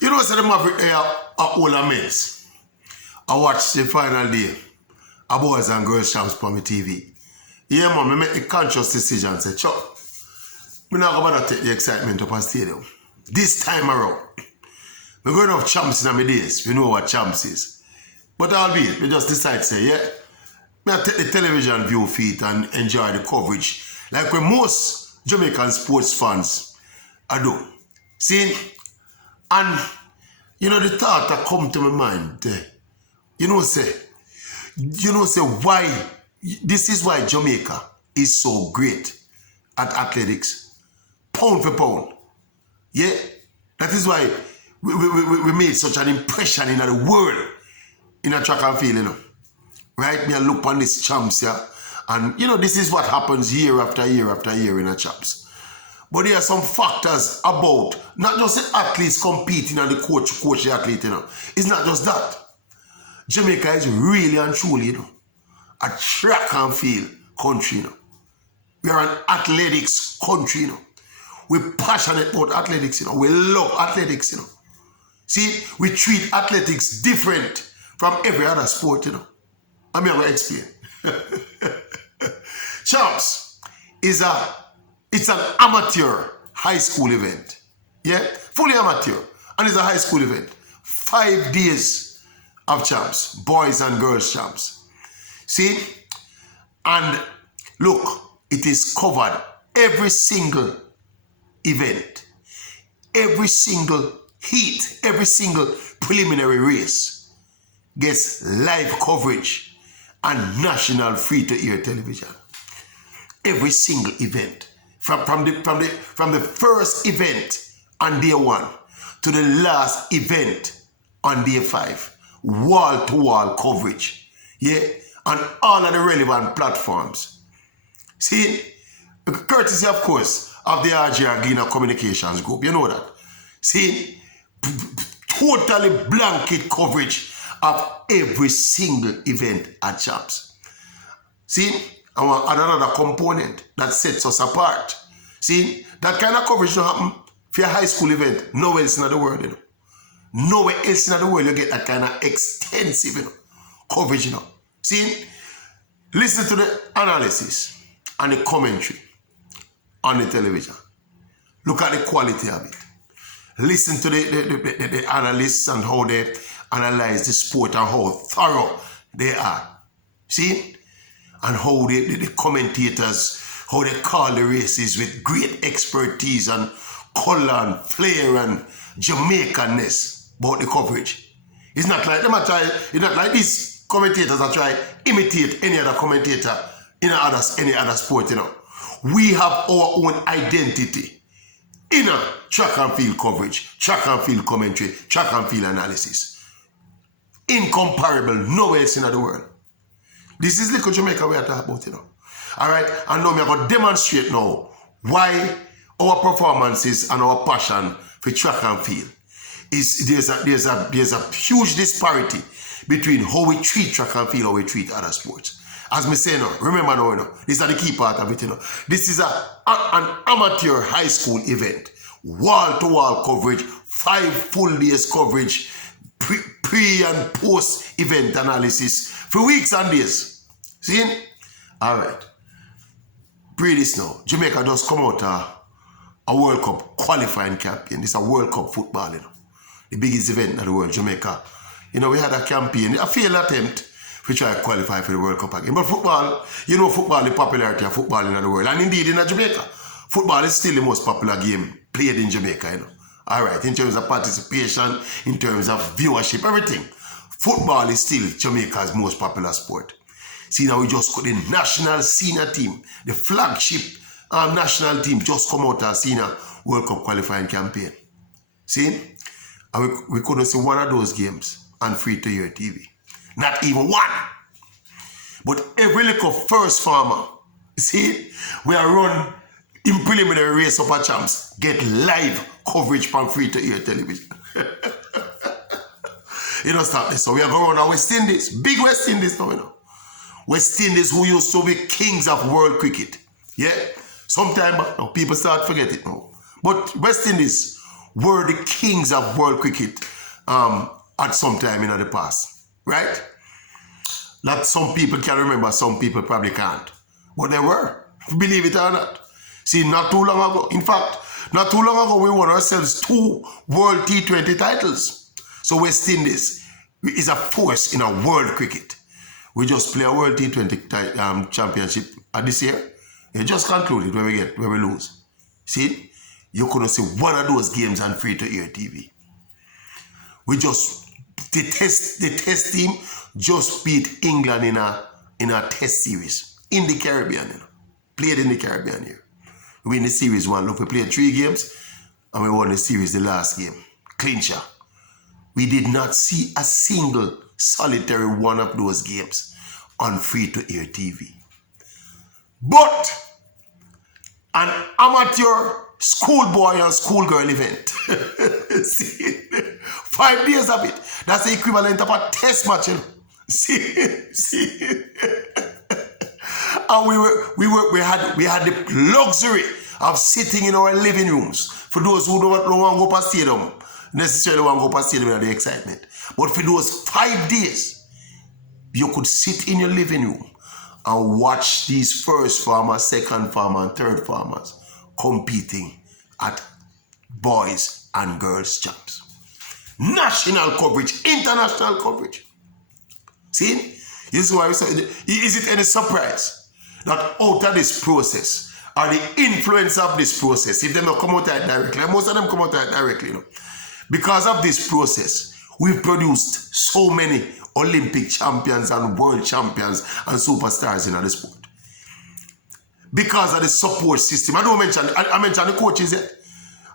You know, so the Maverick they are all a mess. I watched the final day of boys and girls champs on my TV. Yeah, man, I make the conscious decision and say, Chuck, I'm not going to take the excitement up on stadium. This time around, we're going to have champs in my days. We know what champs is. But albeit, we just decide to say, yeah, I take the television view feed and enjoy the coverage like when most Jamaican sports fans I do. See, and you know the thought that come to my mind, say why, this is why Jamaica is so great at athletics, pound for pound. Yeah, that is why we made such an impression in the world in a track and field, you know. Right? Me I look on these champs, yeah, and you know this is what happens year after year after year in a champs. But there are some factors about not just the athletes competing and the coach the athlete, you know. It's not just that. Jamaica is really and truly, you know, a track and field country, you know. We are an athletics country, you know. We're passionate about athletics, you know. We love athletics, you know. See, we treat athletics different from every other sport, you know. I'm going to explain. Champs is it's an amateur high school event. Yeah? Fully amateur. And it's a high school event. 5 days of champs. Boys and girls champs. See? And look, it is covered every single event. Every single heat. Every single preliminary race gets live coverage and national free-to-air television. Every single event. From the first event on day 1 to the last event on day 5. Wall-to-wall coverage. Yeah? On all of the relevant platforms. See? Courtesy, of course, of the RJ Argina Communications Group. You know that. See? Totally blanket coverage of every single event at champs. See? Another component that sets us apart. See, that kind of coverage don't happen for a high school event nowhere else in the world, you know. Nowhere else in the world you get that kind of extensive, you know, coverage, you know. See, listen to the analysis and the commentary on the television. Look at the quality of it. Listen to the analysts and how they analyze the sport and how thorough they are. See? And how the commentators, how they call the races with great expertise and color and flair and Jamaican-ness about the coverage. It's not like them it's not like these commentators that try imitate any other commentator in any other sport, you know. We have our own identity in a track and field coverage, track and field commentary, track and field analysis. Incomparable, nowhere else in the world. This is little Jamaica we are talking about, you know. Alright, and now we are going to demonstrate now why our performances and our passion for track and field is there's a huge disparity between how we treat track and field and how we treat other sports. As me say now, remember now, you know, this is the key part of it, you know. This is an amateur high school event. Wall-to-wall coverage, 5 full days coverage, pre and post event analysis for weeks and days. See? Alright. Pray this now. Jamaica just come out a World Cup qualifying campaign. This is a World Cup football, you know. The biggest event in the world, Jamaica. You know, we had a campaign, a failed attempt to try to qualify for the World Cup again. But football, you know football, the popularity of football in the world. And indeed in Jamaica, football is still the most popular game played in Jamaica, you know. Alright, in terms of participation, in terms of viewership, everything. Football is still Jamaica's most popular sport. See, now we just got the national senior team, the flagship national team just come out as senior World Cup qualifying campaign. See? And we couldn't see one of those games on free-to-air TV. Not even one. But every little first farmer, see, we are run in preliminary race up at champs, get live coverage from free-to-air television. You know, stop this. So we are going on West Indies, big West Indies now, you know. West Indies who used to be kings of world cricket. Yeah? Sometime back now, people start forget it now. But West Indies, were the kings of world cricket at some time in the past, right? That some people can remember, some people probably can't. But they were, believe it or not. See, not too long ago, in fact, not too long ago, we won ourselves 2 World T20 titles. So West Indies is a force in a world cricket. We just play a World T20 championship this year. It just concluded when we lose. See, you couldn't see one of those games on free-to-air TV. We just, the test team just beat England in a test series in the Caribbean, played in the Caribbean here. We win the series 1. Look, we played 3 games and we won the series the last game. Clincher. We did not see a single solitary one of those games on free-to-air TV. But an amateur schoolboy and schoolgirl event. See, 5 days of it. That's the equivalent of a test match. See. And we had the luxury of sitting in our living rooms. For those who don't want to go past stadium, necessarily want to go past stadium with the excitement. But for those 5 days, you could sit in your living room and watch these first farmers, second farmer, and third farmers competing at boys and girls champs. National coverage, international coverage. See? This is why we say, is it any surprise that out of this process, or the influence of this process, if they don't come out of it directly, most of them come out of it directly, because of this process, we've produced so many Olympic champions and world champions and superstars in the sport. Because of the support system. I mentioned the coaches yet.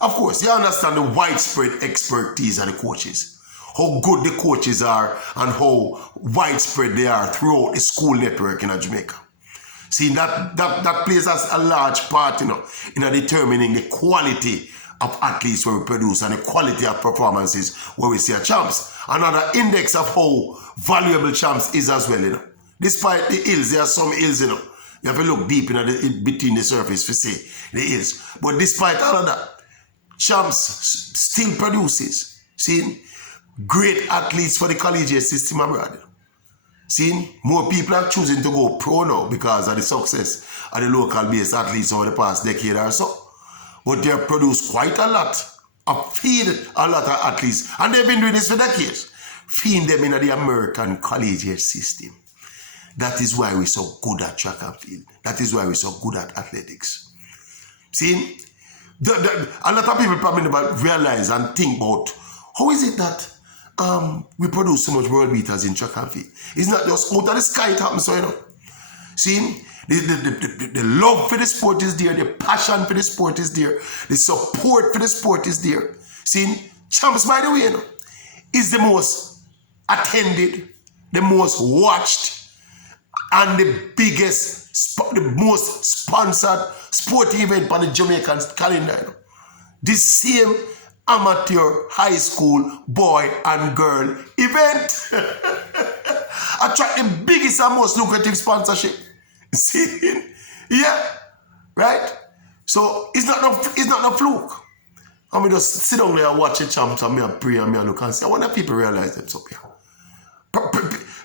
Of course, you understand the widespread expertise of the coaches. How good the coaches are and how widespread they are throughout the school network in Jamaica. See, that plays as a large part, in determining the quality of athletes where we produce and the quality of performances where we see a champs. Another index of how valuable champs is as well, Despite the ills, there are some ills, You have to look deep between the surface to see the ills. But despite all of that, champs still produces, see, great athletes for the collegiate system abroad. See, more people are choosing to go pro now because of the success of the local-based athletes over the past decade or so. But they have produced quite a lot feed a lot of athletes. And they've been doing this for decades. Feed them in the American collegiate system. That is why we're so good at track and field. That is why we're so good at athletics. See, a lot of people probably never realize and think about how is it that we produce so much world beaters in track and field. It's not just out of the sky it happens, so See, the love for the sport is there, the passion for the sport is there, the support for the sport is there. See, champs, by the way, is the most attended, the most watched, and the biggest, the most sponsored sporting event on the Jamaican calendar. The same amateur high school boy and girl event attract the biggest and most lucrative sponsorship. See? Yeah. Right? So it's not no fluke. I mean, just sit down there and watch the champs and me and pray and me and look and say, I wonder if people realize them so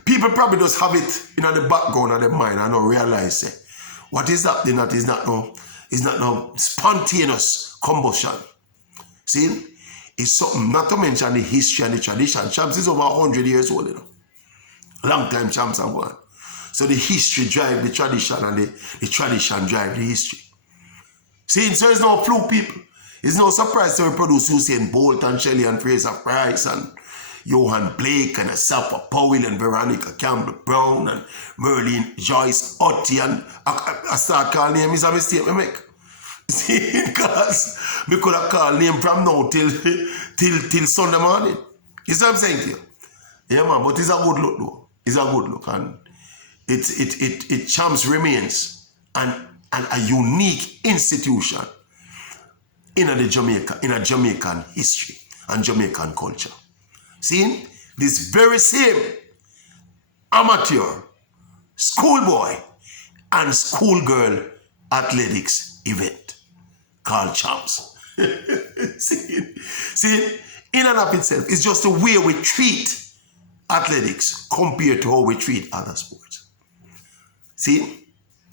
people probably just have it in the background of their mind and don't realize what is happening that is not no spontaneous combustion. See? It's something, not to mention the history and the tradition. Champs is over 100 years old, Long time champs have gone. So the history drive the tradition and the tradition drive the history. See, so it's no fluke, people. It's no surprise to produce Usain Bolt and Shelley and Fraser Price and Johan Blake and Asafa Powell and Veronica Campbell-Brown and Merlin Joyce Otti and I start calling name is a mistake we make. See, because we could have called name from now till Sunday morning. You see what I'm saying to you? Yeah, man, but it's a good look though. It's a good look and it champs remains a unique institution in a Jamaican history and Jamaican culture. See, this very same amateur, schoolboy, and schoolgirl athletics event called champs. See, See, in and of itself, it's just the way we treat athletics compared to how we treat other sports. See,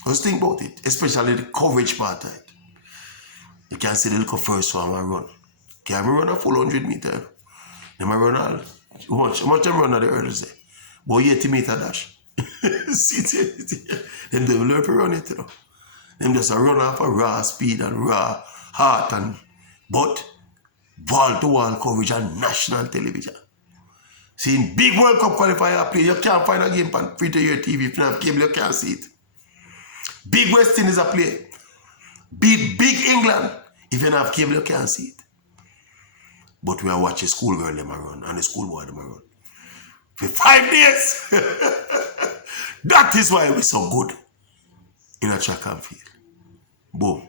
just think about it, especially the coverage part of it. You can see the little first one I run. Can run a full 100 meter. Them I run all, how much them run at the hurdles there? But 80 meter dash. See, them don't learn to run it, you know. Them just a run off a raw speed and raw heart but wall-to-wall coverage on national television. See, in big World Cup qualifier play, you can't find a game on free-to-air TV. If you have cable, you can't see it. Big West Indies a play. Beat big England. If you don't have cable, you can't see it. But we are watching schoolgirl them run and the schoolboy them run. For 5 days. That is why we're so good in a track and field. Boom.